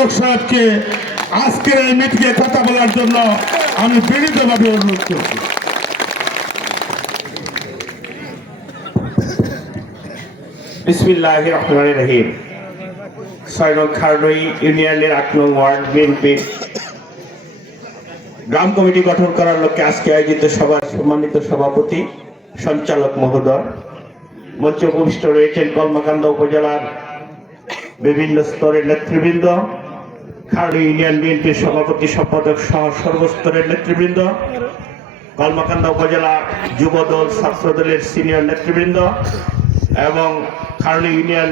ফারুক সাহেবকে আজকের এই মিটিংয়ে কথা বলার জন্য আমি বিনীতভাবে অনুরোধ করছি। বিসমিল্লাহির রহমানির রহিম। ৬ নং খারনই ইউনিয়নের ৮ নং ওয়ার্ড বিএনপি গ্রাম কমিটি গঠন করার লক্ষ্যে আজকে আয়োজিত সভার সম্মানিত সভাপতি সঞ্চালক মহোদয়, মঞ্চে উপবিষ্ট রয়েছেন কলমাকান্দা উপজেলার বিভিন্ন স্তরের নেতৃবৃন্দ, খারনই ইউনিয়ন বিএনপির সভাপতি সম্পাদক সহ সর্বস্তরের নেতৃবৃন্দ, কলমাকান্দা উপজেলা যুবদল ছাত্রদলের সিনিয়র নেতৃবৃন্দ এবং খারনই ইউনিয়ন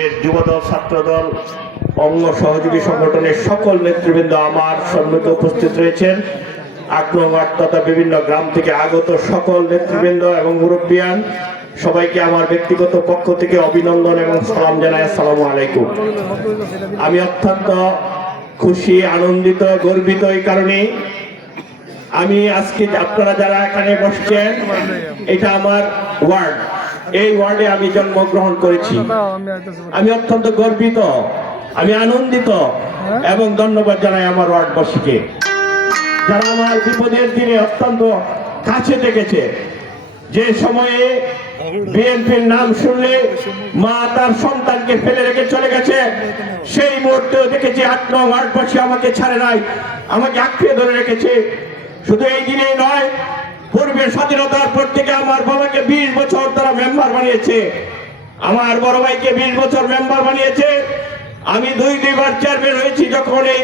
এর যুবদল ছাত্রদল অঙ্গ সহযোগী সংগঠনের সকল নেতৃবৃন্দ আমার সম্মুখে উপস্থিত রয়েছেন। ৮ নং ওয়ার্ড তথা বিভিন্ন গ্রাম থেকে আগত সকল নেতৃবৃন্দ এবং মুরব্বিয়ান, সবাইকে আমার ব্যক্তিগত পক্ষ থেকে অভিনন্দন এবং সালাম জানাই। আসসালামু আলাইকুম। আমি অত্যন্ত খুশি, আনন্দিত, গর্বিত এই কারণে আমি আজকে আপনারা যারা এখানে বসছেন, এটা আমার ওয়ার্ড, এই ওয়ার্ডে আমি জন্মগ্রহণ করেছি। আমি অত্যন্ত গর্বিত, আমি আনন্দিত এবং ধন্যবাদ জানাই আমার ওয়ার্ডবাসীকে যারা আমার বিপদের দিনে অত্যন্ত কাছে দেখেছে। যে সময়ে বিএনপির নাম শুনলে মা তার সন্তানকে ফেলে রেখে চলে গেছে, সেই মুহূর্তেও দেখেছি ৮ নং ওয়ার্ডবাসী আমাকে ছাড়ে নাই, আমাকে আঁকড়ে ধরে রেখেছে। শুধু এই দিনেই নয়, পূর্বে স্বাধীনতার পর থেকে আমার বাবাকে 20 বছর তারা মেম্বার বানিয়েছে, আমার বড় ভাইকে 20 বছর মেম্বার বানিয়েছে। আমি দুইবার চেয়ারম্যান হয়েছি যখন এই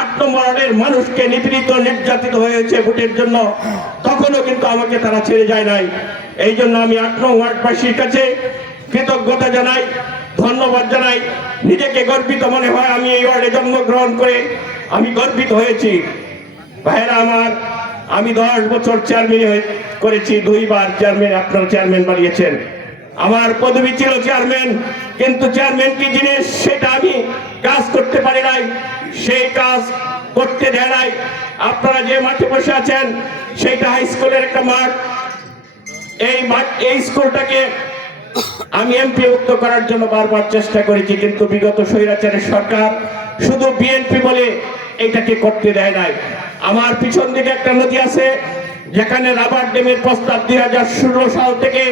৮ নম্বর ওয়ার্ডের মানুষকে নিপীড়িত নির্যাতিত হয়েছে ভোটের জন্য, তখনও কিন্তু আমাকে তারা ছেড়ে যায় নাই। এই জন্য আমি ৮ নং ওয়ার্ডবাসীর কাছে কৃতজ্ঞতা জানাই, ধন্যবাদ জানাই। নিজেকে গর্বিত মনে হয়, আমি এই ওয়ার্ডে জন্মগ্রহণ করে আমি গর্বিত হয়েছি। ভাইয়েরা আমার, আমি 10 বছর চেয়ারম্যান করেছি, 2বার চেয়ারম্যান আপনারা চেয়ারম্যান বানিয়েছেন। আমার পদবি ছিল চেয়ারম্যান, কিন্তু চেয়ারম্যান কি জিনিস সেটা আমি কাজ করতে পারি নাই, সেই কাজ করতে দেয় নাই। আপনারা যে মাঠে বসে আছেন সেইটা হাই স্কুলের একটা মাঠ, এই স্কুলটাকে আমি এমপি মুক্ত করার জন্য বারবার চেষ্টা করেছি, কিন্তু বিগত স্বৈরাচারের সরকার শুধু বিএনপি বলে এটাকে করতে দেয় নাই। আমার পিছন দিকে একটা নদী আছে যেখানে রাবার ড্যামের প্রস্তাব 2016 সাল থেকে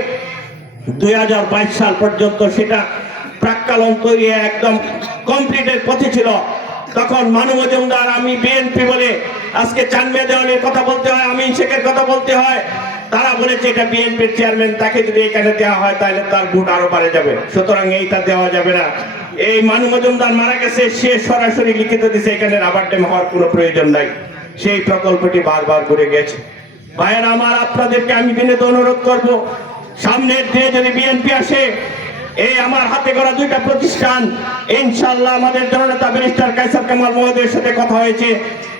2022 সাল পর্যন্ত সেটা প্রাক্কালন তৈরি একদম কমপ্লিটের পথে ছিল। তখন মানু মজুমদার, আমি বিএনপি বলে আজকে চানমিয়া দেওয়ানের কথা বলতে হয়, আমি শেখের কথা বলতে হয়, তারা বলেছে এটা বিএনপির চেয়ারম্যান, তাকে যদি এখানে দেওয়া হয় তাহলে তার ভোট আরো বাড়ে যাবে, সুতরাং এইটা দেওয়া যাবে না। এই মানু মজুমদার মারা গেছে, সে সরাসরি লিখিত দিছে এখানে রাবার ড্যাম হওয়ার কোনো প্রয়োজন নাই, সেই প্রকল্পটি বারবার ঘুরে গেছে। ভাইয়েরা আমার, আপনাদেরকে আমি বিনীত অনুরোধ করব, সামনের দিনে যদি বিএনপি আসে, এই আমার হাতে করা 2টা প্রতিষ্ঠান ইনশাআল্লাহ আমাদের জননেতা ব্যারিস্টার কায়সার কামাল মহোদয়ের সাথে কথা হয়েছে,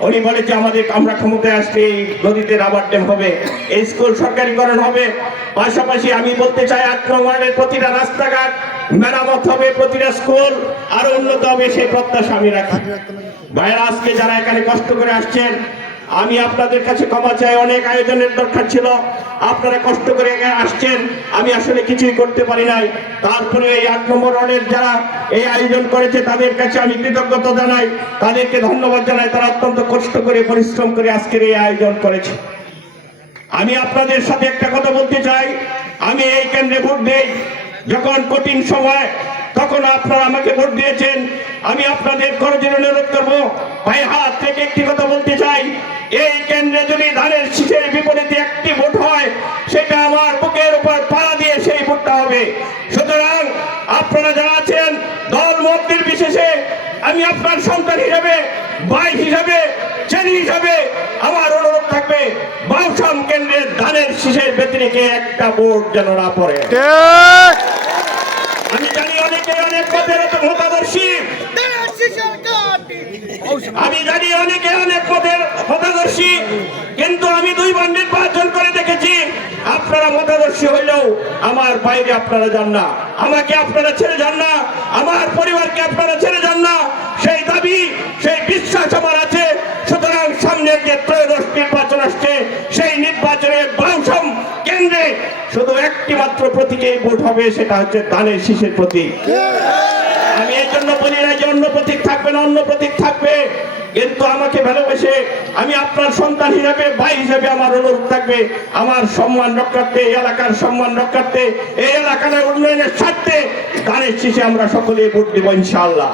উনি বলেছে আমরা ক্ষমতায় আসলে এই নদীতে রাবার ড্যাম হবে, এই স্কুল সরকারিকরণ হবে। পাশাপাশি আমি বলতে চাই ৮ নং ওয়ার্ডের প্রতিটা রাস্তাঘাট মেরামত হবে, প্রতিটা স্কুল আরো উন্নত হবে, সেই প্রত্যাশা আমি রাখি। ভাইয়েরা, আজকে যারা এখানে কষ্ট করে আসছেন, আমি আপনাদের কাছে ক্ষমা চাই, অনেক আয়োজনের দরকার ছিল, আপনারা কষ্ট করে আসছেন, আমি আসলে কিছুই করতে পারি নাই। তারপরে এই ৮ নম্বর ওয়ার্ডের যারা এই আয়োজন করেছে তাদের কাছে আমি কৃতজ্ঞতা জানাই, তাদেরকে ধন্যবাদ জানাই, তারা অত্যন্ত কষ্ট করে পরিশ্রম করে আজকের এই আয়োজন করেছে। আমি আপনাদের সাথে একটা কথা বলতে চাই, আমি এই কেন্দ্রে ভোট দেই যখন কঠিন সময়, তখন আপনারা আমাকে ভোট দিয়েছেন। আমি আপনাদের করজোড়ে অনুরোধ করবো, ভাই হাত থেকে একটি কথা বলতে চাই, এই কেন্দ্রে যদি ধানের শীষের বিপরীতে একটি ভোট হয়, সেটা আমার বুকের উপর পাড়া দিয়ে সেই ভোটটা হবে। সুতরাং আপনারা যারা আছেন দল মত নির্বিশেষে, আমি আপনার সন্তান হিসাবে, ভাই হিসাবে, ছেলে হিসাবে আমার অনুরোধ থাকবে, বাউসাম কেন্দ্রের ধানের শীষের ব্যতিরেকে একটা ভোট যেন না পড়ে। আমি জানি অনেকে অনেক পথের মতাদর্শী, আমি জানি অনেকে অনেক পথের মতাদর্শী, কিন্তু আমি 2বার নির্বাচন করে দেখেছি আপনারা মতাদর্শী হইলেও আমার বাইরে আপনারা যান না, আমাকে আপনারা ছেড়ে যান না, আমার পরিবারকে আপনারা ছেড়ে যান না, সেই দাবি সেই বিশ্বাস আমার আছে। সুতরাং সামনের যে ত্রয়োদশ নির্বাচন আসছে, সেই নির্বাচনে বাউসাম কেন্দ্রে শুধু একটি মাত্র প্রতীকে ভোট হবে, সেটা হচ্ছে ধানের শীষের প্রতীক। আমি এই জন্য বলি না যে অন্য থাকবে না, অন্য প্রতীক থাকবে, কিন্তু আমাকে ভালোবেসে আমি আপনার সন্তান হিসেবে, ভাই হিসেবে আমার অনুরোধ থাকবে আমার সম্মান রক্ষার্থে, এলাকার সম্মান রক্ষার্থে, এই এলাকার উন্নয়নের স্বার্থে ধানের শীষে আমরা সকলে ভোট দেব ইনশাআল্লাহ।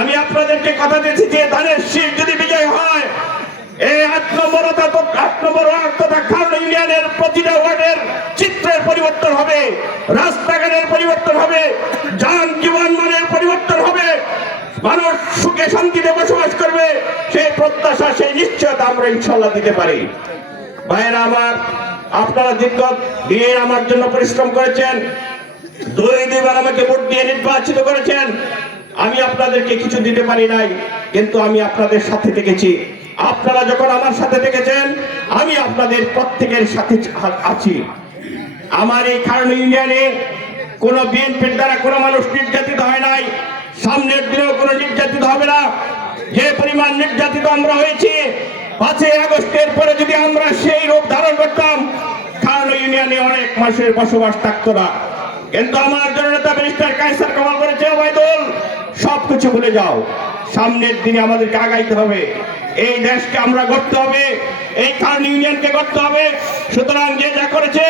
আমি আপনাদেরকে কথা দিয়েছি যে ধানের শীষ যদি বিজয় হয়, এই 8 নম্বর ওয়ার্ড তথা খালনা ইউনিয়নের প্রতিটা ওয়ার্ডের চিত্রের পরিবর্তন হবে, রাস্তাঘাটের পরিবর্তন হবে, জীবন মানের পরিবর্তন হবে, মানুষ সুখে শান্তিতে বসবাস করবে, সেই প্রত্যাশা, সেই নিশ্চয়তা আমরা ইনশাআল্লাহ দিতে পারি। ভাইয়েরা আমার, আপনারা দিয়ে আমার জন্য পরিশ্রম করেছেন, দুইবার আমাকে ভোট দিয়ে নির্বাচিত করেছেন। আমি আপনাদেরকে কিছু দিতে পারি নাই, কিন্তু আমি আপনাদের সাথে থেকেছি। আপনারা যখন আমার সাথে থেকেছেন, আমি আপনাদের প্রত্যেকের সাথে আছি। আমার এই খালনা ইউনিয়নে কোনো বিএনপির দ্বারা কোনো মানুষ নির্যাতিত হয় নাই, সামনের দিনেও কোনো নির্যাতিত হবে না। যে পরিমাণ নির্যাতিত আমরা হয়েছি, 5ই আগস্টের পরে যদি আমরা সেই রূপ ধারণ করতাম, খালনা ইউনিয়নে অনেক মানুষের বসবাস থাকতো না। কিন্তু আমার জননেতা ব্যারিস্টার কায়সার কামাল বলেছে, ওবায়দুল সবকিছু ভুলে যাও, সামনের দিনে আমাদেরকে আগাইতে হবে, এই দেশকে আমরা গড়তে হবে, এই খালনা ইউনিয়নকে গড়তে হবে। সুতরাং যে যা করেছে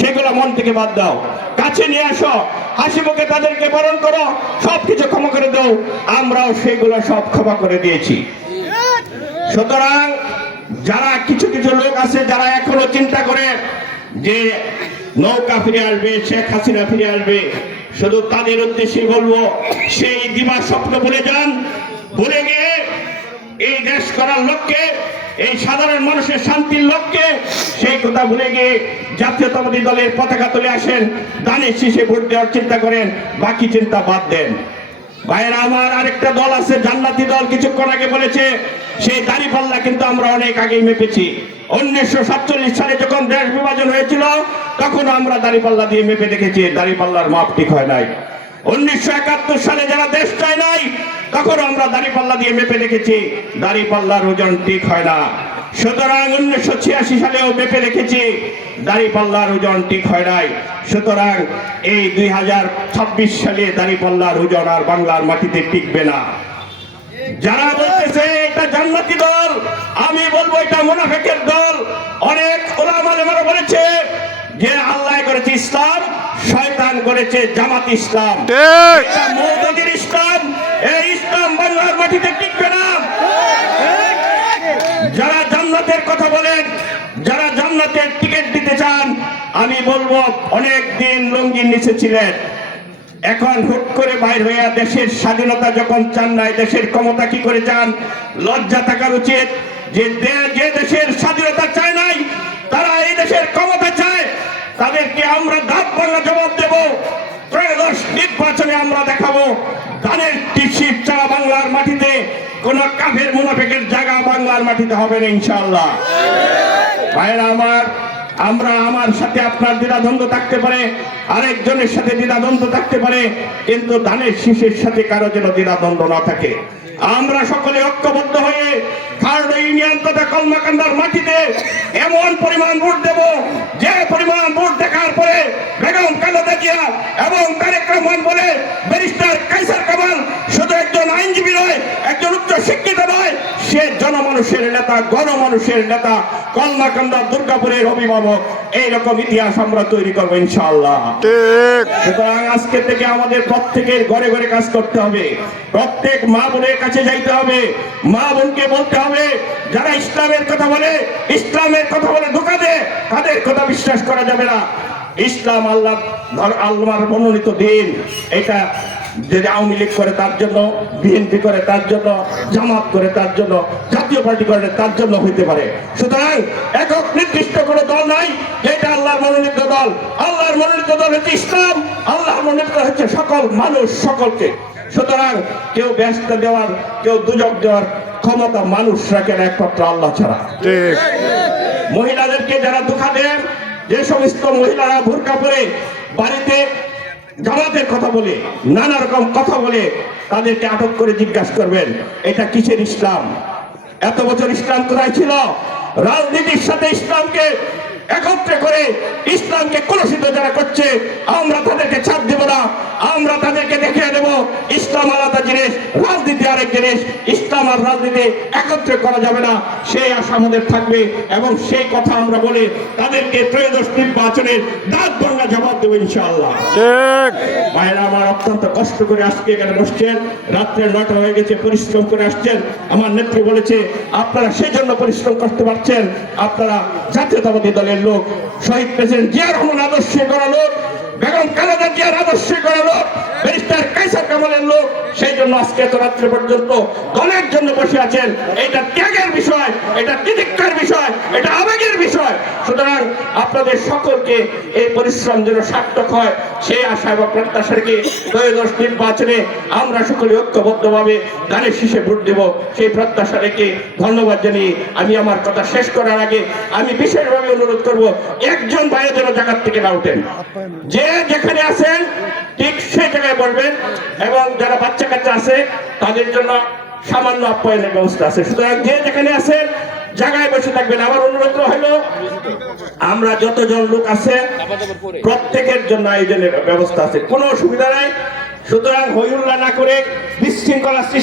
সেগুলো মন থেকে বাদ দাও, কাছে নিয়ে আসো, হাসি মুখে তাদেরকে বরণ করো, সবকিছু ক্ষমা করে দাও। আমরাও সেগুলো সব ক্ষমা করে দিয়েছি। সুতরাং যারা কিছু কিছু লোক আছে যারা এখনো চিন্তা করে যে নৌকা ফিরে আসবে, শেখ হাসিনা ফিরে আসবে, শুধু তাদের উদ্দেশ্যে বলবো, সেই দিবা স্বপ্ন ভুলে যান। ভুলে গিয়ে এই দেশ করার লক্ষ্যে, এই সাধারণ মানুষের শান্তির লক্ষ্যে, সেই কথা ভুলে গিয়ে জাতীয়তাবাদী দলের পতাকা তুলে আসেন, ধানের শীষে ভোট দেওয়ার চিন্তা করেন, বাকি চিন্তা বাদ দেন। ভাইয়েরা আমার, আরেকটা দল আছে জান্নাতি দল, কিছুক্ষণ আগে বলেছে, সেই দাঁড়িপাল্লা কিন্তু আমরা অনেক আগেই মেপেছি। 1947 সালে যখন দেশ বিভাজন হয়েছিল, তখন আমরা দাঁড়িপাল্লা দিয়ে মেপে দেখেছি, দাঁড়িপাল্লার মাপ ঠিক হয় নাই। 1971 সালে যারা দেশ চায় নাই, তখন আমরা দাঁড়িপাল্লা দিয়ে মেপে দেখেছি, দাঁড়িপাল্লার ওজন ঠিক হয় না। সুতরাং 1986 সালেও মেপে রেখেছি, দাঁড়িপাল্লার ওজন ঠিক হয় নাই। সুতরাং এই 2026 সালে দাঁড়িপাল্লার ওজন আর বাংলার মাটিতে টিকবে না। যারা বলতেছে এটা জান্নাতি দল, আমি বলবো এটা মুনাফিকের দল। অনেক উলামা আলেমরা বলেছে যে আল্লাহ করেছে ইসলাম, শয়তান করেছে জামাত ইসলাম, এটা মওদুদির ইসলাম। এই ইসলাম বাংলার মাটিতে টিকবে না। যারা জান্নাতের কথা বলেন, যারা জান্নাতের টিকিট দিতে চান, আমি বলবো অনেক দিন লুঙ্গির নিচে ছিলেন, এখন হুট করে বাইর হইয়া দেশের স্বাধীনতা যখন চান নাই, দেশের ক্ষমতা কি করে চান? লজ্জা থাকার উচিত যে যে দেশের স্বাধীনতা চায় নাই, তারা এই দেশের ক্ষমতা চায়, তাদেরকে আমরা দাঁত ভাঙা জবাব দেব। ত্রয়োদশ নির্বাচনে আমরা দেখাবো ধানের শীষ ছাড়া বাংলার মাটিতে কোন কাফের মুনাফিকের জায়গা বাংলার মাটিতে হবে না ইনশাআল্লাহ। ভাইরা আমার, আমার সাথে আপনার দ্বিধাদ্বন্দ্ব থাকতে পারে, আরেকজনের সাথে দ্বিধাদ্বন্দ্ব থাকতে পারে, কিন্তু ধানের শীষের সাথে কারো যেন দ্বিধাদ্বন্দ্ব না থাকে। আমরা সকলে ঐক্যবদ্ধ হয়ে খালনা ইউনিয়ন তথা কলমাকান্দার মাটিতে এমন পরিমাণ ভোট দেব, যে পরিমাণ ভোট দেখার পরে বেগম খালেদা জিয়া এবং তারেক রহমান বলে ব্যারিস্টার কায়সার কামাল শুধু একজন আইনজীবী নয়, একজন উচ্চ শিক্ষিত নয়, সে জনমানুষের নেতা, গণমানুষের নেতা, কলমাকান্দা দুর্গাপুরের অভিভাবক। এইরকম ইতিহাস আমরা তৈরি করবো ইনশাআল্লাহ। সুতরাং আজকে থেকে আমাদের প্রত্যেকের ঘরে ঘরে কাজ করতে হবে, প্রত্যেক মা বোনের কাছে যাইতে হবে, মা বোনকে বলতে হবে যারা ইসলামের কথা বলে, ইসলামের কথা বলে ধোঁকা দেয়, তাদের কথা বিশ্বাস করা যাবে না। ইসলাম আল্লাহর মনোনীত দিন। এটা যে আওয়ামী লীগ করে তার জন্য, বিএনপি করে তার জন্য, জামাত করে তার জন্য, জাতীয় পার্টি করে তার জন্য হইতে পারে। সুতরাং একক নির্দিষ্ট কোনো দল নাই, যেটা আল্লাহর মনোনীত দল। আল্লাহর মনোনীত দল হচ্ছে ইসলাম, আল্লাহর মনোনীত হচ্ছে সকল মানুষ, সকলকে। সুতরাং কেউ ব্যস্ত দেওয়ার, কেউ দুজক দেওয়ার ক্ষমতা মানুষ রাখেন একমাত্র আল্লাহ ছাড়া। মহিলাদেরকে যারা ধোঁকা দেন, যে সমস্ত মহিলারা বোরকা পরে বাড়িতে জামাতের কথা বলে, নানা রকম কথা বলে, তাদেরকে আটক করে জিজ্ঞাসা করবেন এটা কিসের ইসলাম? এত বছর ইসলাম কোথায় ছিল? রাজনীতির সাথে ইসলামকে একত্রে করে ইসলামকে কলুষিত যারা করছে, আমরা তাদেরকে ছাড় দেব না। আমরা তাদেরকে দেখিয়ে দেব ইসলাম আলাদা জিনিস, রাজনীতি আরেক জিনিস। ইসলাম আর রাজনীতি একত্রে করা যাবে না, সেই আশা আমাদের থাকবে এবং সেই কথা আমরা বলে তাদেরকে ত্রয়োদশ নির্বাচনের দাঁত ভাঙা জবাব দেবো ইনশাআল্লাহ। ভাইরা আমার, অত্যন্ত কষ্ট করে আজকে এখানে বসছেন, রাত্রে 9টা হয়ে গেছে, পরিশ্রম করে আসছেন। আমার নেত্রী বলেছে আপনারা সেই জন্য পরিশ্রম করতে পারছেন, আপনারা জাতীয়তাবাদী দলের লোক, শহীদ প্রেসিডেন্ট জিয়া রহমান আদর্শে করা লোক, বেগম খালেদা জিয়ার আদর্শে করা লোক, ব্যারিস্টার কায়সার কামালের লোক, সেই জন্য আজকে এত রাত্রে পর্যন্ত দলের জন্য বসে আছেন। এটা ত্যাগের বিষয়, এটা তিতিক্ষার বিষয়, এটা আবেগের বিষয়। সুতরাং আপনাদের সকলকে এই পরিশ্রম যেন সার্থক হয় সেই আশা এবং প্রত্যাশা রেখে ত্রয়োদশ নির্বাচনে আমরা সকলে ঐক্যবদ্ধভাবে ধানের শীষে ভোট দেব সেই প্রত্যাশা রেখে ধন্যবাদ জানিয়ে আমি আমার কথা শেষ করার আগে আমি বিশেষভাবে অনুরোধ করব, একজন ভাইয়ের যেন জায়গার থেকে না উঠেন। যে যেখানে আছেন ঠিক সেই জায়গায় বলবেন, এবং যারা বাচ্চা কাচ্চা আছে তাদের জন্য সামান্য আপ্যায়নের ব্যবস্থা আছে। সুতরাং যে যেখানে আছেন জায়গায় বসে থাকবেন। আমার অনুরোধ হলো আমরা যতজন লোক আছে প্রত্যেকের জন্য আয়োজনের ব্যবস্থা আছে, কোনো অসুবিধা নাই। সুতরাং হইহুল্লা না করে বিশৃঙ্খলা সৃষ্টি